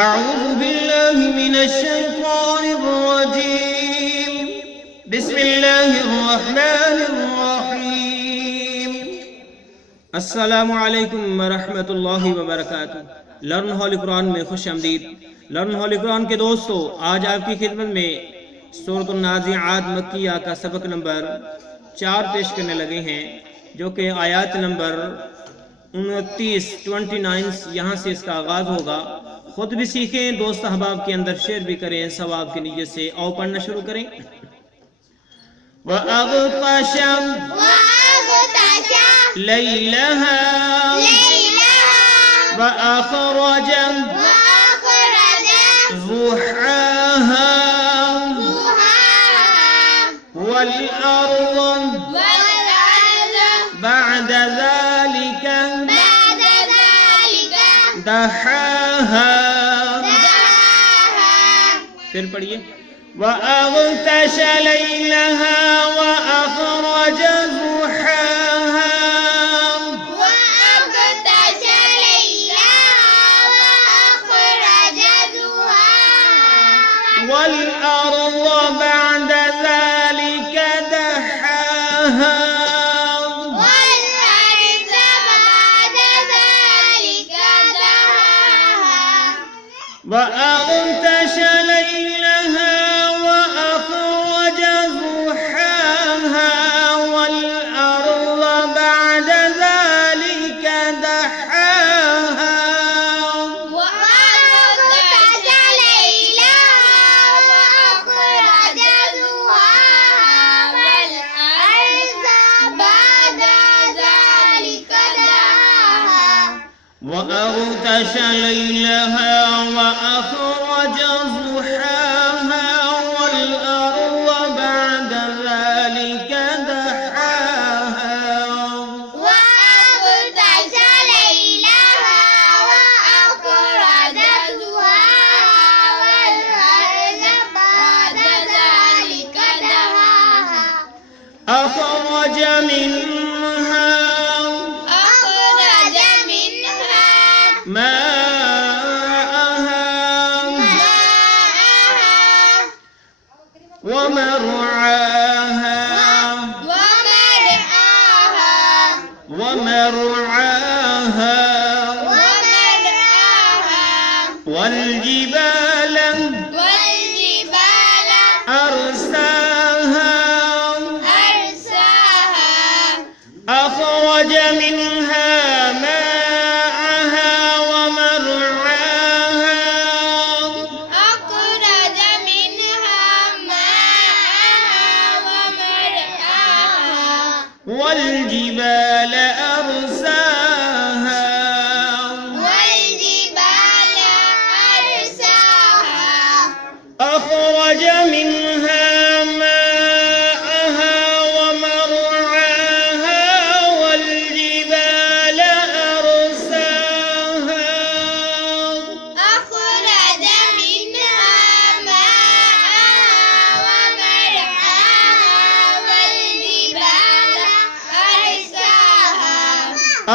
أعوذ بالله من الشيطان الرجيم بسم الله الرحمن الرحيم السلام علیکم ورحمۃ اللہ وبرکاتہ۔ لرن ہولی قرآن میں خوش آمدید۔ لرن ہولی قرآن کے دوستو، آج آپ کی خدمت میں سورۃ النازعات مکیہ کا سبق نمبر 4 پیش کرنے لگے ہیں، جو کہ آیات نمبر 29 یہاں سے اس کا آغاز ہوگا۔ خود بھی سیکھیں، دوست احباب کے اندر شیئر بھی کریں ثواب کی نیت سے۔ آؤ پڑھنا شروع کریں۔ وَأَغْطَشَ لَيْلَهَا وَأَخْرَجَ ضُحَاهَا وَالْأَرْضَ بَعْدَ ذَلِكَ دَحَاهَا۔ پھر پڑھیے۔ وَأَغْطَشَ لَيْلَهَا وَأَخْرَجَ ضُحَاهَا وَالْأَرْضَ بَعْدَ ذَلِكَ دَحَاهَا۔ وَأَغْطَشَ لَيْلَهَا وَأَخْرَجَ ضُحَاهَا وَالْأَرْضَ بَعْدَ ذَلِكَ دَحَاهَا۔ وَأَغْطَشَ لَيْلَهَا وَأَخْرَجَ ضُحَاهَا وَالْأَرْضَ بَعْدَ ذَلِكَ دَحَاهَا۔ وَأَغْطَشَ لَيْلَهَا وَأَخْرَجَ ضُحَاهَا وَالْأَرْضَ بَعْدَ ذَلِكَ دَحَاهَا۔ وَأَغْطَشَ لَيْلَهَا وَأَخْرَجَ ضُحَاهَا وَالْأَرْضَ بَعْدَ ذَلِكَ دَحَاهَا۔ أَخْرَجَ منها ومرعاها والجبال أرساها أخرج منها ماءها ومرعاها والجبال أرساها أخرج منها ماءها ومرعاها والجبال أرساها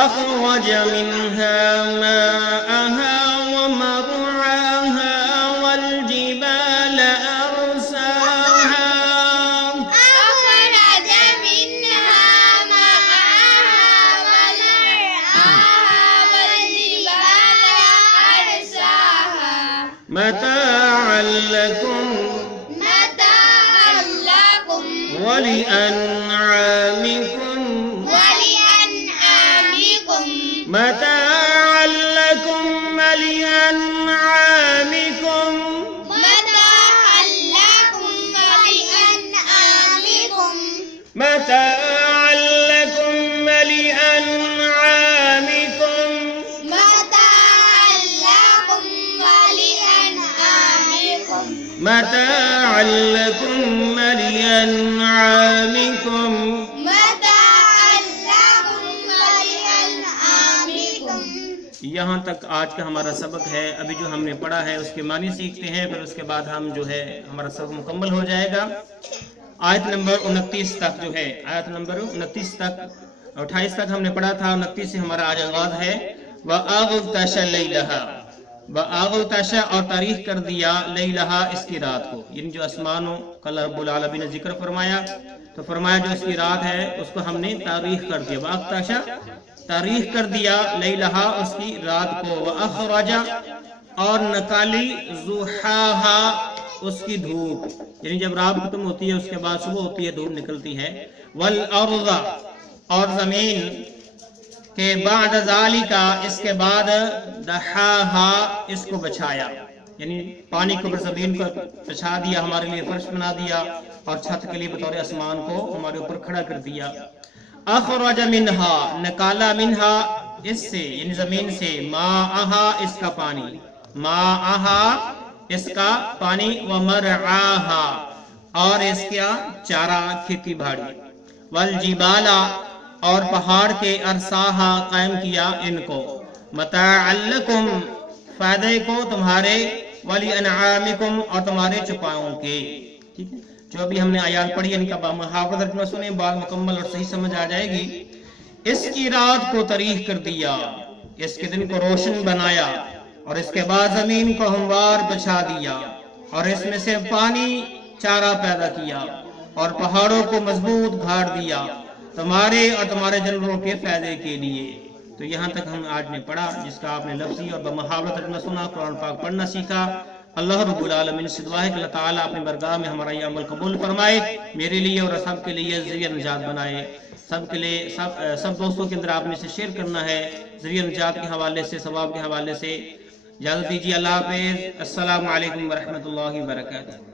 أخرج منها ماءها ومرعاها والجبال أرساها متاعا لكم ولأنعامكم متاعا لكم ولأنعامكم متاعا لكم ولأنعامكم متاعا لكم ولأنعامكم۔ یہاں تک آج کا ہمارا سبق ہے۔ ابھی جو ہم نے پڑھا ہے اس کے معنی سیکھتے ہیں، پھر اس کے بعد ہم جو ہے ہمارا سبق مکمل ہو جائے گا۔ آیت نمبر 29 تک جو ہے، آیت نمبر 29 تک 28 تک ہم نے پڑھا تھا، 29 سے ہمارا آج آغاز ہے۔ وَأَغْطَشَ لَيْلَهَا وَأَغْطَشَ اور تاریخ کر دیا لیلہا اس کی رات کو، یعنی جو آسمانوں کا رب العالمین نے ذکر فرمایا تو فرمایا جو اس کی رات ہے اس کو ہم نے تاریخ کر دیا، وَأَغْطَشَ تاریخ کر دیا لیلہا اس کی رات کو، وَأَخْرَجَ اور نکالی ضُحَاہَا اس کی دھوپ، یعنی جب رات ختم ہوتی ہے اس کے بعد صبح ہوتی ہے دھوپ نکلتی ہے، وَالْأَرْضَ اور زمین کہ بعد ذالکا اس کے بعد دحاہا اس کو بچھایا، یعنی پانی کو اوپر زمین پر بچھا دیا، ہمارے لیے فرش بنا دیا اور چھت کے لیے بطور آسمان کو ہمارے اوپر کھڑا کر دیا۔ اخرج منہا نکالا منہا اس سے یعنی زمین سے، ماءہا اس کا پانی، ماءہا اس کا پانی، ومرعاہا اور اس کا چارہ کھیتی باڑی، والجبالا اور پہاڑ کے ارساہا قائم کیا ان کو، متاعا لکم فائدے کو تمہارے، ولی انعامکم اور تمہارے چپاؤں کے۔ ٹھیک ہے، جو ابھی ہم نے آیات پڑھی ان کا محاورہ ترجمہ سنیں، بعد مکمل اور صحیح سمجھ آ جائے گی۔ اس کی رات کو طریق کر دیا، اس کے دن کو روشن بنایا، اور اس کے بعد زمین کو ہموار بچھا دیا، اور اس میں سے پانی چارہ پیدا کیا، اور پہاڑوں کو مضبوط گھاڑ دیا تمہارے اور تمہارے جانوروں کے فائدے کے لیے۔ تو یہاں تک ہم آج نے پڑھا، جس کا آپ نے لفظی اور بمحاورہ ترجمہ سنا، قرآن پاک پڑھنا سیکھا۔ اللہ رب العالمین سے دعا ہے کہ اللہ تعالیٰ اپنی برگاہ میں ہمارا یہ عمل قبول فرمائے، میرے لیے اور سب کے لیے ذریعہ نجات بنائے، سب کے لیے سب دوستوں کے اندر آپ نے سے شیئر کرنا ہے ذریعہ نجات کے حوالے سے، ثواب کے حوالے سے۔ اجازت دیجیے، اللہ حافظ، السلام علیکم ورحمۃ اللہ وبرکاتہ۔